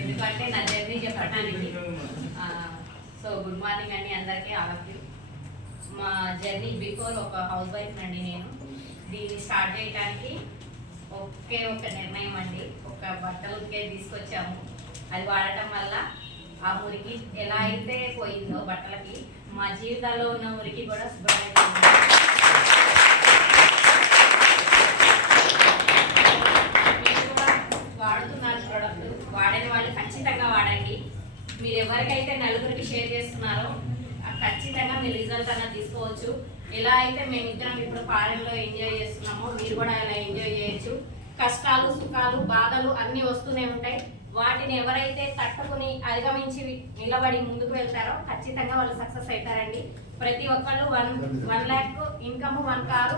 ఎందుకంటే నా జర్నీ చెప్పడానికి. సో గుడ్ మార్నింగ్ అండి అందరికీ. ఆలకి మా జర్నీ బిఫోర్ ఒక హౌస్ వైఫ్ అండి. నేను దీన్ని స్టార్ట్ చేయడానికి ఒకే ఒక నిర్ణయం అండి. ఒక బట్టలకే తీసుకొచ్చాము. అది వాడటం వల్ల ఆ మురికి ఎలా అయితే పోయిందో బట్టలకి, మా జీవితాల్లో ఉన్న మురికి కూడా శుభ్రమైపోయింది. వాడుతున్నారు ప్రోడక్ట్, వాడని వాళ్ళు ఖచ్చితంగా వాడండి. మీరు ఎవరికైతే నలుగురికి షేర్ చేస్తున్నారో ఖచ్చితంగా మీరు రిజల్ట్ అన్నది తీసుకోవచ్చు. ఎలా అయితే మేమిద్దరం ఇప్పుడు ఫారెన్లో ఎంజాయ్ చేస్తున్నామో మీరు కూడా అలా ఎంజాయ్ చేయొచ్చు. కష్టాలు, సుఖాలు, బాధలు అన్నీ వస్తూనే ఉంటాయి. వాటిని ఎవరైతే తట్టుకుని అధిగమించి నిలబడి ముందుకు వెళ్తారో ఖచ్చితంగా వాళ్ళు సక్సెస్ అవుతారండి. ప్రతి ఒక్కళ్ళు 1 lakh ఇన్కమ్, 1 కారు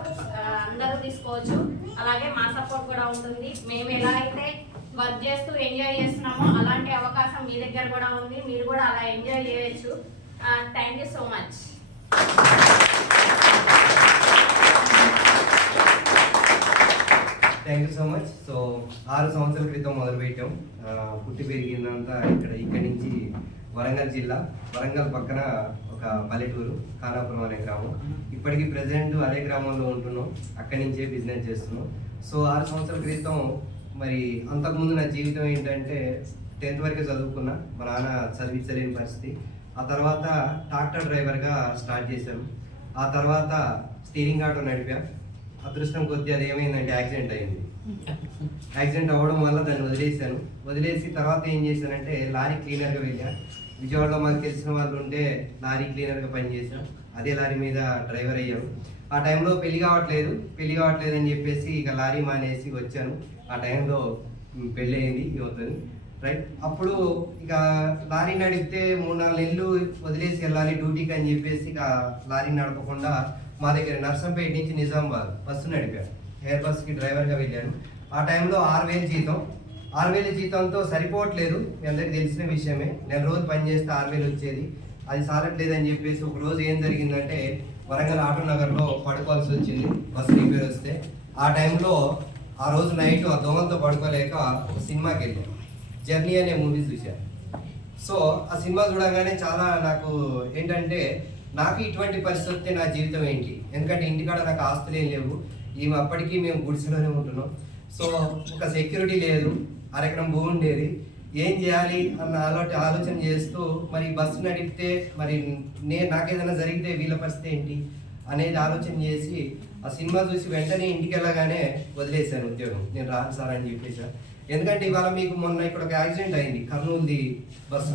అందరూ తీసుకోవచ్చు. అలాగే మా సపోర్ట్ కూడా ఉంటుంది. మేము ఎలా అయితే వర్క్ చేస్తూ ఎంజాయ్ చేస్తున్నామో అలాంటి అవకాశం మీ దగ్గర కూడా ఉంది. మీరు కూడా అలా ఎంజాయ్ చేయొచ్చు. Thank you so much. Thank you so much. So 6 సంవత్సరాల క్రితం మొదలుపెట్టాం. పుట్టి పెరిగిందంతా ఇక్కడి నుంచి వరంగల్ జిల్లా, వరంగల్ పక్కన ఒక పల్లెటూరు ఖానాపురం అనే గ్రామం. ఇప్పటికీ ప్రజెంట్ అదే గ్రామంలో ఉంటున్నాం. అక్కడి నుంచే బిజినెస్ చేస్తున్నాం. సో 6 సంవత్సరాల క్రితం మరి అంతకుముందు నా జీవితం ఏంటంటే 10th వరకే చదువుకున్నా. మా నాన్న చదివించలేని పరిస్థితి. ఆ తర్వాత ట్రాక్టర్ డ్రైవర్గా స్టార్ట్ చేశాను. ఆ తర్వాత స్టీరింగ్ ఆటో నడిపా. అదృష్టం కొద్దీ అది ఏమైందంటే యాక్సిడెంట్ అయింది. యాక్సిడెంట్ అవ్వడం వల్ల దాన్ని వదిలేసాను. వదిలేసి తర్వాత ఏం చేశానంటే లారీ క్లీనర్గా వెళ్ళా. విజయవాడలో మాకు తెలిసిన వాళ్ళు ఉంటే లారీ క్లీనర్గా పనిచేసాం. అదే లారీ మీద డ్రైవర్ అయ్యాను. ఆ టైంలో పెళ్లి కావట్లేదు అని చెప్పేసి ఇక లారీ మానేసి వచ్చాను. ఆ టైంలో పెళ్ళి అయింది యువతని, రైట్. అప్పుడు ఇక లారీ నడిపితే 3-4 నెలలు వదిలేసి వెళ్ళాలి డ్యూటీకి అని చెప్పేసి ఇక లారీ నడపకుండా మా దగ్గర నర్సంపేట నుంచి నిజామాబాద్ బస్సు నడిపాను. ఎయిర్ బస్కి డ్రైవర్గా వెళ్ళాను. ఆ టైంలో 6,000 జీతం. 6,000 జీతంతో సరిపోవట్లేదు, మీ అందరికి తెలిసిన విషయమే. నెల రోజు పని చేస్తే 6,000 వచ్చేది. అది సాలట్లేదని చెప్పేసి ఒక రోజు ఏం జరిగిందంటే వరంగల్ ఆటో నగర్లో పడుకోవాల్సి వచ్చింది బస్సు రిపేర్ వస్తే. ఆ టైంలో ఆ రోజు నైట్ ఆ దోమలతో పడుకోలేక ఒక సినిమాకి వెళ్ళాను. జర్నీ అనే మూవీ చూశాను. సో ఆ సినిమా చూడగానే చాలా నాకు ఏంటంటే నాకు ఇటువంటి పరిస్థితి వస్తే నా జీవితం ఏంటి, ఎందుకంటే ఇంటికాడ నాకు ఆస్తులు ఏం లేవు. అప్పటికీ మేము గుడిసెలోనే ఉంటున్నాం. సో ఒక సెక్యూరిటీ లేదు, అరెకరం భూమి ఉండేది. ఏం చేయాలి అన్న ఆలోచన చేస్తూ మరి బస్సు నడిపితే మరి నాకేదైనా జరిగితే వీళ్ళ పరిస్థితి ఏంటి అనేది ఆలోచన చేసి ఆ సినిమా చూసి వెంటనే ఇంటికి వెళ్ళగానే వదిలేశాను ఉద్యోగం. నేను రాను సార్ అని చెప్పేసాను. ఎందుకంటే ఇవాళ మీకు మొన్న ఇక్కడ ఒక యాక్సిడెంట్ అయింది కర్నూలుది బస్సు.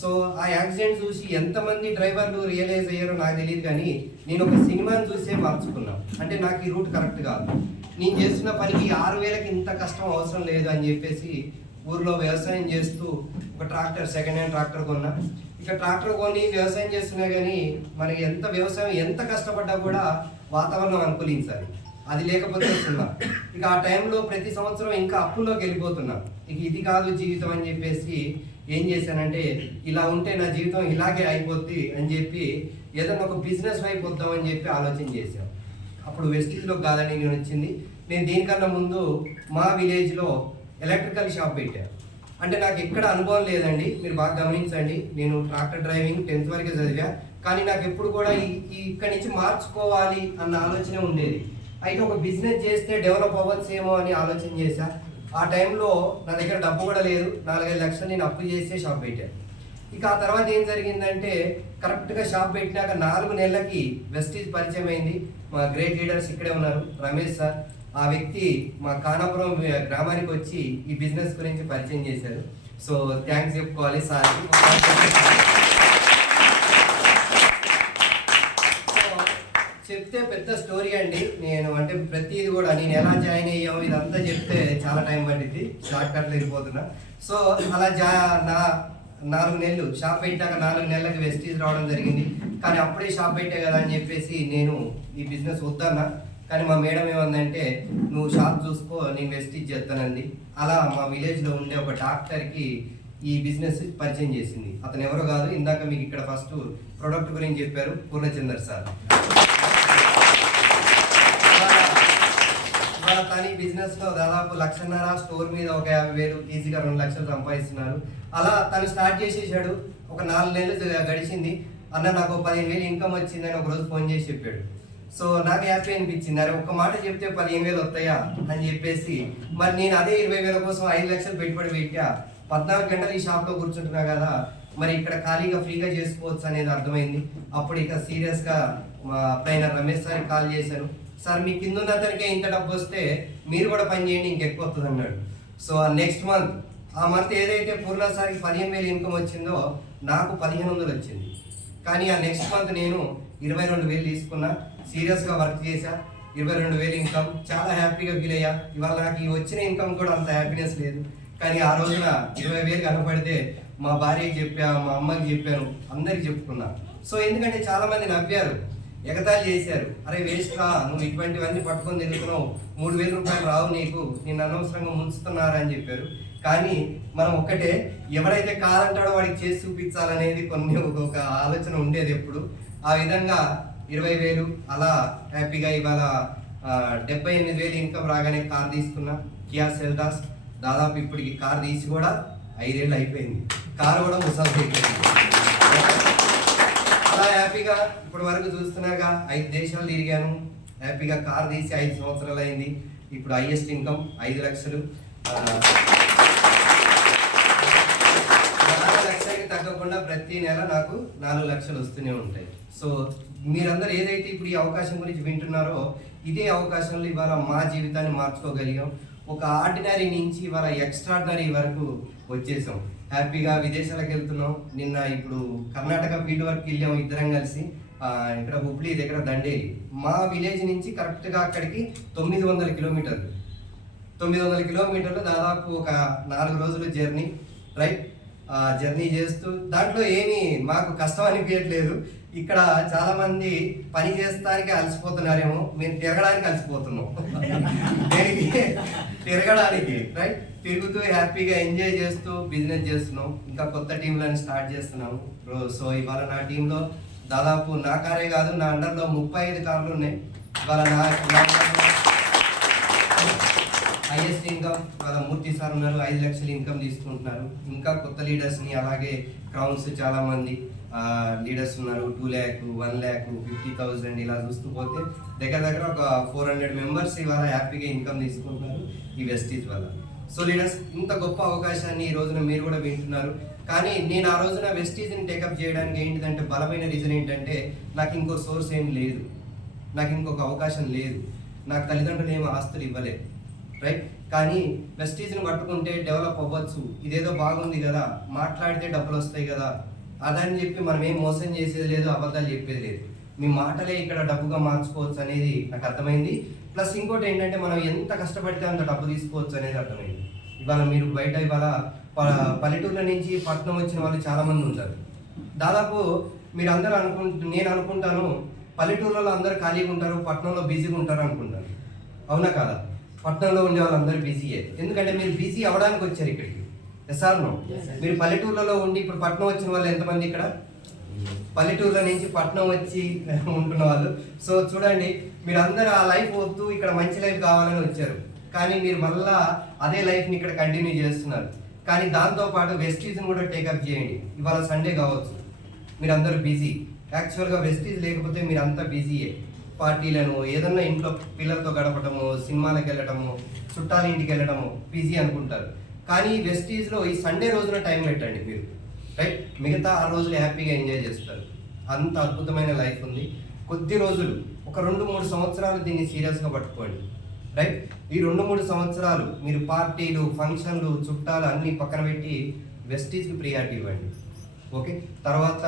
సో ఆ యాక్సిడెంట్ చూసి ఎంతమంది డ్రైవర్లు రియలైజ్ అయ్యారో నాకు తెలియదు, కానీ నేను ఒక సినిమాని చూసే మార్చుకున్నాను. అంటే నాకు ఈ రూట్ కరెక్ట్ కాదు, నేను చేస్తున్న పనికి 6,000కి ఇంత కష్టం అవసరం లేదు అని చెప్పేసి ఊర్లో వ్యవసాయం చేస్తూ ఒక ట్రాక్టర్, సెకండ్ హ్యాండ్ ట్రాక్టర్ కొన్నా. ఇక ట్రాక్టర్ కొని వ్యవసాయం చేస్తున్నా కానీ మనకి వ్యవసాయం ఎంత కష్టపడ్డా కూడా వాతావరణం అనుకూలించాలి. అది లేకపోతే వస్తున్నా. ఇక ఆ టైంలో ప్రతి సంవత్సరం ఇంకా అప్పుల్లోకి వెళ్ళిపోతున్నా. ఇక ఇది కాదు జీవితం అని చెప్పేసి ఏం చేశానంటే ఇలా ఉంటే నా జీవితం ఇలాగే అయిపోద్ది అని చెప్పి ఏదైనా ఒక బిజినెస్ వైపు వద్దామని చెప్పి ఆలోచన చేశాను. అప్పుడు వెస్టీజ్లో కాదని నేను వచ్చింది. నేను దీనికన్నా ముందు మా విలేజ్లో ఎలక్ట్రికల్ షాప్ పెట్టాను. అంటే నాకు ఎక్కడ అనుభవం లేదండి, మీరు బాగా గమనించండి. నేను ట్రాక్టర్ డ్రైవింగ్ 10th వరకే చదివా, కానీ నాకు ఎప్పుడు కూడా ఇక్కడి నుంచి మార్చుకోవాలి అన్న ఆలోచన ఉండేది. అయితే ఒక బిజినెస్ చేస్తే డెవలప్ అవ్వచ్చేమో అని ఆలోచన చేశా. ఆ టైంలో నా దగ్గర డబ్బు కూడా లేదు. 4-5 లక్షలు నేను అప్పు చేసే షాప్ పెట్టాను. ఇక ఆ తర్వాత ఏం జరిగిందంటే కరెక్ట్గా షాప్ పెట్టినాక 4 నెలలకి వెస్టీజ్ పరిచయం అయింది. మా గ్రేట్ లీడర్స్ ఇక్కడే ఉన్నారు, రమేష్ సార్. ఆ వ్యక్తి మా ఖానాపురం గ్రామానికి వచ్చి ఈ బిజినెస్ గురించి పరిచయం చేశారు. సో థ్యాంక్స్ చెప్పుకోవాలి సార్. చెప్తే పెద్ద స్టోరీ అండి. నేను అంటే ప్రతిది కూడా నేను ఎలా జాయిన్ అయ్యాము ఇదంతా చెప్తే చాలా టైం పట్టింది, షార్ట్ కట్లో వెళ్ళిపోతున్నా. సో అలా నా 4 నెలలు షాప్ పెట్టాక 4 నెలలకు వెస్టీజ్ రావడం జరిగింది. కానీ అప్పుడే షాప్ పెట్టే కదా అని చెప్పేసి నేను ఈ బిజినెస్ వద్దన్నా. కానీ మా మేడం ఏమందంటే నువ్వు షాప్ చూసుకో, నేను వెస్టీజ్ చేస్తానండి. అలా మా విలేజ్లో ఉండే ఒక డాక్టర్కి ఈ బిజినెస్ పరిచయం చేసింది. అతను ఎవరో కాదు, ఇందాక మీకు ఇక్కడ ఫస్ట్ ప్రొడక్ట్ గురించి చెప్పారు, పూర్ణచందర్ సార్. తన బిజినెస్ లో దాదాపు 1,50,000 స్టోర్ మీద ఒక 50,000 ఈజీగా 2 లక్షలు సంపాదిస్తున్నారు. అలా తను స్టార్ట్ చేసేసాడు. ఒక 4 నెలలు గడిచింది. అన్న నాకు 15,000 ఇన్కమ్ వచ్చిందని ఒక రోజు ఫోన్ చేసి చెప్పాడు. సో నాకు హ్యాపీ అనిపించింది. అరే ఒక్క మాట చెప్తే 15,000 వస్తాయా అని చెప్పేసి మరి నేను అదే 20,000 కోసం 5 లక్షలు పెట్టుబడి పెట్టా 14 గంటలు ఈ షాప్ లో కూర్చుంటున్నా కదా, మరి ఇక్కడ ఖాళీగా ఫ్రీగా చేసుకోవచ్చు అనేది అర్థమైంది. అప్పుడు ఇక సీరియస్ గా మా పైన రమేష్ సార్ కాల్ చేశాను. సార్ మీ కింద ఉన్న అతనికే ఇంత డబ్బు వస్తే మీరు కూడా పని చేయండి ఇంకెక్కువ వస్తుంది అన్నాడు. సో నెక్స్ట్ మంత్ ఆ మంత్ ఏదైతే పూర్ణసారికి 15,000 ఇన్కమ్ వచ్చిందో నాకు 1,500 వచ్చింది. కానీ ఆ నెక్స్ట్ మంత్ నేను 22,000 తీసుకున్నా. సీరియస్గా వర్క్ చేశా. 22,000 ఇన్కమ్ చాలా హ్యాపీగా ఫీల్ అయ్యా. ఇవాళ నాకు ఈ వచ్చిన ఇన్కమ్ కూడా అంత హ్యాపీనెస్ లేదు. కానీ ఆ రోజున 20,000 కనపడితే మా భార్యకి చెప్పా, మా అమ్మకి చెప్పాను, అందరికి చెప్పుకున్నా. సో ఎందుకంటే చాలా మంది నవ్వారు, ఎగతాళి చేశారు. అరే వేస్ట్ రా, నువ్వు ఇటువంటివన్నీ పట్టుకొని తిరుగుతున్నావు, 3,000 రూపాయలు రావు నీకు, నేను అనవసరంగా ముంచుతున్నారా అని చెప్పారు. కానీ మనం ఒక్కటే, ఎవరైతే కాదంటాడో వాడికి చేసి చూపించాలనేది ఒక ఆలోచన ఉండేది ఎప్పుడు. ఆ విధంగా 20,000 అలా హ్యాపీగా ఇవాళ 78,000 ఇన్కమ్ రాగానే కార్ తీసుకున్నా, కియా సెల్టాస్. దాదాపు ఇప్పటికి కార్ తీసి కూడా 5 ఏళ్ళు అయిపోయింది. కారు కూడా ముసాఫ్ అయిపోయింది. అలా హ్యాపీగా ఇప్పటి వరకు చూస్తున్నాగా 5 దేశాలు తిరిగాను. హ్యాపీగా కార్ తీసి 5 సంవత్సరాలు అయింది. ఇప్పుడు హైయెస్ట్ ఇన్కమ్ 5 లక్షలు. 4 లక్షలకి తగ్గకుండా ప్రతి నెల నాకు 4 లక్షలు వస్తూనే ఉంటాయి. సో మీరందరూ ఏదైతే ఇప్పుడు ఈ అవకాశం గురించి వింటున్నారో ఇదే అవకాశంలో ఇవాళ మా జీవితాన్ని మార్చుకోగలిగాం. ఒక ఆర్డినరీ నుంచి ఇవాళ ఎక్స్ట్రాడినరీ వరకు వచ్చేసాం. హ్యాపీగా విదేశాలకు వెళ్తున్నాం. నిన్న ఇప్పుడు కర్ణాటక ఫీల్డ్ వర్క్ వెళ్ళాం ఇద్దరం కలిసి. ఇక్కడ హుబ్లీ దగ్గర దండేలి, మా విలేజ్ నుంచి కరెక్ట్గా అక్కడికి 900 కిలోమీటర్లు. 900 కిలోమీటర్లు దాదాపు ఒక 4 రోజులు జర్నీ. రైట్, జర్నీ చేస్తూ దాంట్లో ఏమీ మాకు కష్టం అనిపించట్లేదు. ఇక్కడ చాలా మంది పని చేస్తానికి అలసిపోతున్నారేమో, మేము తిరగడానికి అలసిపోతున్నాం. తిరగడానికి రైట్, తిరుగుతూ హ్యాపీగా ఎంజాయ్ చేస్తూ బిజినెస్ చేస్తున్నాం. ఇంకా కొత్త టీంలను స్టార్ట్ చేస్తున్నాము. సో ఇవాళ నా టీంలో దాదాపు నా కారే కాదు, నా అండర్లో 35 కార్లు ఉన్నాయి. ఇవాళ నా హైయెస్ట్ ఇన్కమ్ వాళ్ళ మూర్తి సార్ ఉన్నారు, 5 లక్షలు ఇన్కమ్ తీసుకుంటున్నారు. ఇంకా కొత్త లీడర్స్ని అలాగే క్రౌన్స్ చాలా మంది లీడర్స్ ఉన్నారు. 2 lakh, 1 lakh, 50,000 ఇలా చూస్తూ పోతే దగ్గర ఒక 400 మెంబర్స్ ఇవాళ హ్యాపీగా ఇన్కమ్ తీసుకుంటున్నారు ఈ వెస్టీజ్ వల్ల. సో లీడర్స్, ఇంత గొప్ప అవకాశాన్ని ఈ రోజున మీరు కూడా వింటున్నారు. కానీ నేను ఆ రోజున వెస్టీజ్ని టేకప్ చేయడానికి ఏంటిదంటే బలమైన రీజన్ ఏంటంటే నాకు ఇంకో సోర్స్ ఏం లేదు, నాకు ఇంకొక అవకాశం లేదు, నాకు తల్లిదండ్రులు ఏమో ఆస్తులు ఇవ్వలేదు. రైట్, కానీ వెస్టీజ్ని పట్టుకుంటే డెవలప్ అవ్వచ్చు, ఇదేదో బాగుంది కదా, మాట్లాడితే డబ్బులు వస్తాయి కదా, అదని చెప్పి మనం ఏం మోసం చేసేది లేదు, అబద్ధాలు చెప్పేది లేదు. మీ మాటలే ఇక్కడ డబ్బుగా మార్చుకోవచ్చు అనేది నాకు అర్థమైంది. ప్లస్ ఇంకోటి ఏంటంటే మనం ఎంత కష్టపడితే అంత డబ్బు తీసుకోవచ్చు అనేది అర్థమైంది. ఇవాళ మీరు బయట ఇవాళ పల్లెటూర్ల నుంచి పట్టణం వచ్చిన వాళ్ళు చాలామంది ఉంటారు. దాదాపు మీరు అందరూ నేను అనుకుంటాను పల్లెటూర్లలో అందరూ ఖాళీగా ఉంటారు, పట్టణంలో బిజీగా ఉంటారు అనుకుంటాను. అవునా కాదా? పట్టణంలో ఉండే వాళ్ళందరూ బిజీయే. ఎందుకంటే మీరు బిజీ అవ్వడానికి వచ్చారు ఇక్కడికి. Yes or no? మీరు పల్లెటూర్లలో ఉండి ఇప్పుడు పట్టణం వచ్చిన వాళ్ళు ఎంతమంది ఇక్కడ? పల్లెటూర్ల నుంచి పట్టణం వచ్చి ఉంటున్న వాళ్ళు. సో చూడండి, మీరు అందరూ ఆ లైఫ్ వద్దు, ఇక్కడ మంచి లైఫ్ కావాలని వచ్చారు. కానీ మీరు మళ్ళా అదే లైఫ్ని ఇక్కడ కంటిన్యూ చేస్తున్నారు. కానీ దాంతోపాటు వెస్టీజ్ని కూడా టేకప్ చేయండి. ఇవాళ సండే కావచ్చు, మీరు అందరూ బిజీ. యాక్చువల్గా వెస్టీజ్ లేకపోతే మీరు అంతా బిజీయే. పార్టీలను ఏదన్నా ఇంట్లో పిల్లలతో గడపటము, సినిమాలకు వెళ్ళటము, చుట్టాల ఇంటికి వెళ్ళటము బిజీ అనుకుంటారు. కానీ వెస్టీజ్లో ఈ సండే రోజున టైం పెట్టండి మీరు. రైట్, మిగతా 6 రోజులు హ్యాపీగా ఎంజాయ్ చేస్తారు. అంత అద్భుతమైన లైఫ్ ఉంది. కొద్ది రోజులు, ఒక 2-3 సంవత్సరాలు దీన్ని సీరియస్గా పట్టుకోండి. రైట్, ఈ 2-3 సంవత్సరాలు మీరు పార్టీలు, ఫంక్షన్లు, చుట్టాలు అన్నీ పక్కన పెట్టి వెస్టీజ్కి ప్రియారిటీ ఇవ్వండి. ఓకే, తర్వాత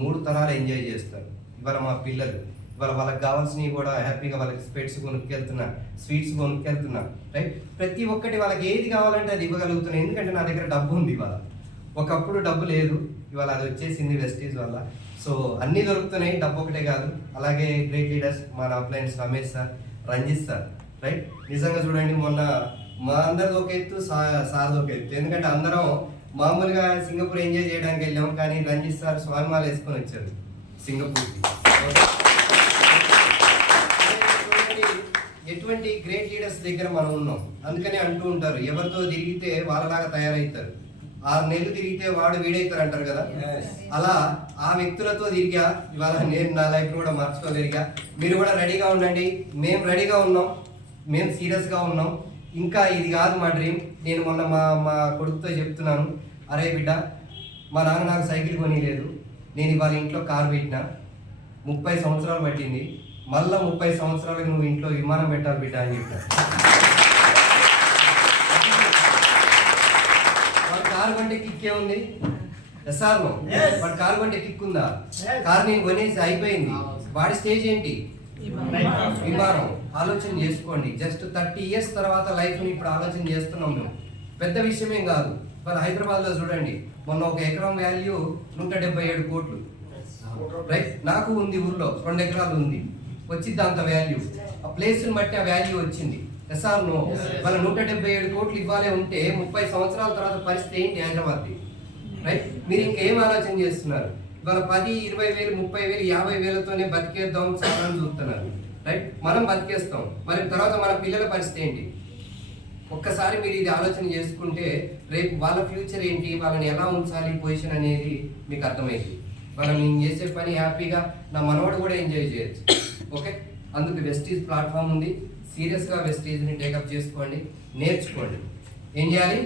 3 తరాలు ఎంజాయ్ చేస్తారు. ఇవాళ మా పిల్లలు ఇవాళ వాళ్ళకి కావాల్సినవి కూడా హ్యాపీగా వాళ్ళకి స్పెట్స్ కొనుక్కెళ్తున్నా, స్వీట్స్ కొనుక్కెళ్తున్నా. రైట్, ప్రతి ఒక్కటి వాళ్ళకి ఏది కావాలంటే అది ఇవ్వగలుగుతున్నాను. ఎందుకంటే నా దగ్గర డబ్బు ఉంది. ఇవాళ ఒకప్పుడు డబ్బు లేదు, ఇవాళ అది వచ్చేసింది వెస్టీజ్ వల్ల. సో అన్నీ దొరుకుతున్నాయి, డబ్బు ఒకటే కాదు. అలాగే గ్రేట్ లీడర్స్ మన appliances Ramesh sir, Ranjith sir. Right, నిజంగా చూడండి, మొన్న మా అందరిది ఒక ఎత్తు, సార్ది ఒక ఎత్తు. ఎందుకంటే అందరం మామూలుగా సింగపూర్ ఎంజాయ్ చేయడానికి వెళ్ళాం, కానీ రంజిత్ సార్ స్వామిమాల వేసుకొని వచ్చారు సింగపూర్కి. ఎటువంటి గ్రేట్ లీడర్స్ దగ్గర మనం ఉన్నాం. అందుకని అంటూ ఉంటారు, ఎవరితో తిరిగితే వాళ్ళలాగా తయారవుతారు, 6 నెలలు తిరిగితే వాడు వీడైతారు అంటారు కదా. అలా ఆ వ్యక్తులతో తిరిగా ఇవాళ నేను నా లైఫ్ కూడా మార్చుకోగలిగా. మీరు కూడా రెడీగా ఉండండి, మేము రెడీగా ఉన్నాం, మేము సీరియస్గా ఉన్నాం. ఇంకా ఇది కాదు మా డ్రీమ్. నేను మొన్న మా కొడుకుతో చెప్తున్నాను, అరే బిడ్డ, మా నాన్న నాకు సైకిల్ కొనిలేదు, నేను ఇవాళ ఇంట్లో కారు పెట్టినా, 30 సంవత్సరాలు పట్టింది, మళ్ళీ 30 సంవత్సరాలకు నువ్వు ఇంట్లో విమానం పెట్టాలి బిడ్డ అని చెప్పాను. వాడు కారు కొంటే కిక్కే ఉంది సార్, వాడు కారు కొంటే కిక్ ఉందా? కారు నేను కొనేసి అయిపోయింది, వాడి స్టేజ్ ఏంటి? విమానం. ఆలోచన చేసుకోండి. జస్ట్ 30 ఇయర్స్ తర్వాత లైఫ్ని ఇప్పుడు ఆలోచన చేస్తున్నాం మేము. పెద్ద విషయమేం కాదు. మరి హైదరాబాద్లో చూడండి, మొన్న 1 ఎకరం వాల్యూ 177 కోట్లు, రైట్? నాకు ఉంది, ఊర్లో 2 ఎకరాలు ఉంది, వచ్చింది అంత వాల్యూ. ఆ ప్లేస్ని బట్టి ఆ వాల్యూ వచ్చింది. Yes or no? మన 177 కోట్లు ఇవ్వాలే ఉంటే 30 సంవత్సరాల తర్వాత పరిస్థితి ఏంటి హైదరాబాద్ది, రైట్? మీరు ఇంకేం ఆలోచన చేస్తున్నారు? ఇవాళ 10, 20 వేలు, 30 వేలు, 50 వేలతోనే బతికేద్దాం చాలా చూస్తున్నారు, రైట్? మనం బతికేస్తాం, మరి తర్వాత మన పిల్లల పరిస్థితి ఏంటి? ఒక్కసారి మీరు ఇది ఆలోచన చేసుకుంటే రేపు వాళ్ళ ఫ్యూచర్ ఏంటి, వాళ్ళని ఎలా ఉంచాలి పొజిషన్ అనేది మీకు అర్థమైంది. మనం నేను చేసే పని హ్యాపీగా నా మనవాడు కూడా ఎంజాయ్ చేయొచ్చు. ఓకే, అందుకు వెస్టీజ్ ప్లాట్ఫామ్ ఉంది. సీరియస్గా వెస్టీజ్ని టేకప్ చేసుకోండి, నేర్చుకోండి. ఏం చేయాలి?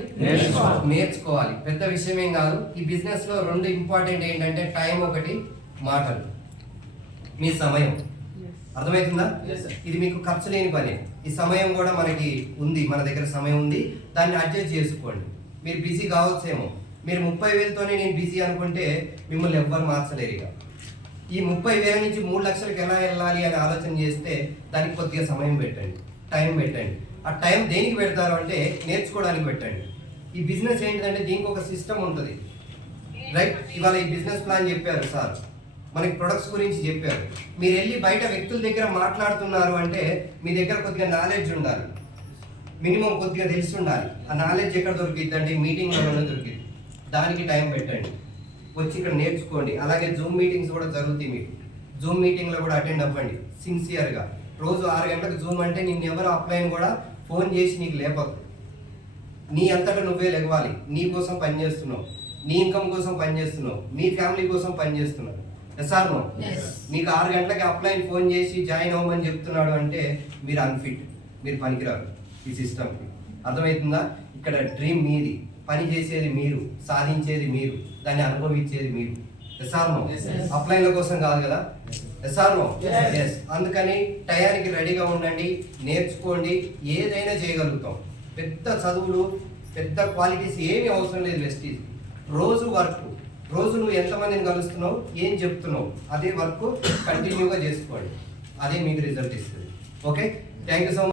నేర్చుకోవాలి. పెద్ద విషయం ఏం కాదు. ఈ బిజినెస్లో 2 ఇంపార్టెంట్ ఏంటంటే టైం, ఒకటి మాటలు, మీ సమయం. అర్థమవుతుందా? ఇది మీకు ఖర్చు లేని పని. ఈ సమయం కూడా మనకి ఉంది, మన దగ్గర సమయం ఉంది, దాన్ని అడ్జస్ట్ చేసుకోండి. మీరు బిజీ కావచ్చేమో, మీరు 30 వేలతోనే నేను బిజీ అనుకుంటే మిమ్మల్ని ఎవ్వరు మార్చలేరు. ఇక ఈ 30 వేల నుంచి 3 లక్షలకు ఎలా వెళ్ళాలి అని ఆలోచన చేస్తే దానికి కొద్దిగా సమయం పెట్టండి, టైం పెట్టండి. ఆ టైం దేనికి పెడతారు అంటే నేర్చుకోవడానికి పెట్టండి. ఈ బిజినెస్ ఏంటంటే దీనికి ఒక సిస్టమ్ ఉంటుంది, రైట్? ఇవాళ ఈ బిజినెస్ ప్లాన్ చెప్పారు సార్, మనకి ప్రొడక్ట్స్ గురించి చెప్పారు. మీరు వెళ్ళి బయట వ్యక్తుల దగ్గర మాట్లాడుతున్నారు అంటే మీ దగ్గర కొద్దిగా నాలెడ్జ్ ఉండాలి, మినిమం కొద్దిగా తెలిసి ఉండాలి. ఆ నాలెడ్జ్ ఎక్కడ దొరికిద్ది అంటే మీటింగ్లోనే దొరికింది. దానికి టైం పెట్టండి, వచ్చి ఇక్కడ నేర్చుకోండి. అలాగే జూమ్ మీటింగ్స్ కూడా జరుగుతాయి. మీకు జూమ్ మీటింగ్లో కూడా అటెండ్ అవ్వండి సిన్సియర్గా. రోజు 6 గంటలకు జూమ్ అంటే నిన్ను ఎవరు అప్లైన్ కూడా ఫోన్ చేసి నీకు లేపద్దు. నీ అంతటా నువ్వే లేవాలి. నీ కోసం పనిచేస్తున్నావు, నీ ఇన్కమ్ కోసం పనిచేస్తున్నావు, నీ ఫ్యామిలీ కోసం పనిచేస్తున్నావు. SR no? మీకు 6 గంటలకి అప్లైన్ ఫోన్ చేసి జాయిన్ అవ్వమని చెప్తున్నాడు అంటే మీరు అన్ఫిట్, మీరు పనికిరారు ఈ సిస్టమ్కి. అర్థమవుతుందా? ఇక్కడ డ్రీమ్ మీది, పని చేసేది మీరు, సాధించేది మీరు, దాన్ని అనుభవించేది మీరు. SR no? అప్లైన్ల కోసం కాదు కదా. Yes or no? ఎస్. అందుకని టయానికి రెడీగా ఉండండి, నేర్చుకోండి. ఏదైనా చేయగలుగుతాం. పెద్ద చదువులు, పెద్ద క్వాలిటీస్ ఏమీ అవసరం లేదు వెస్టీజ్. రోజు వర్క్, రోజు నువ్వు ఎంతమందిని కలుస్తున్నావు, ఏం చెప్తున్నావు, అదే వర్క్ కంటిన్యూగా చేసుకోండి. అదే మీకు రిజల్ట్ ఇస్తుంది. Okay, thank you so much.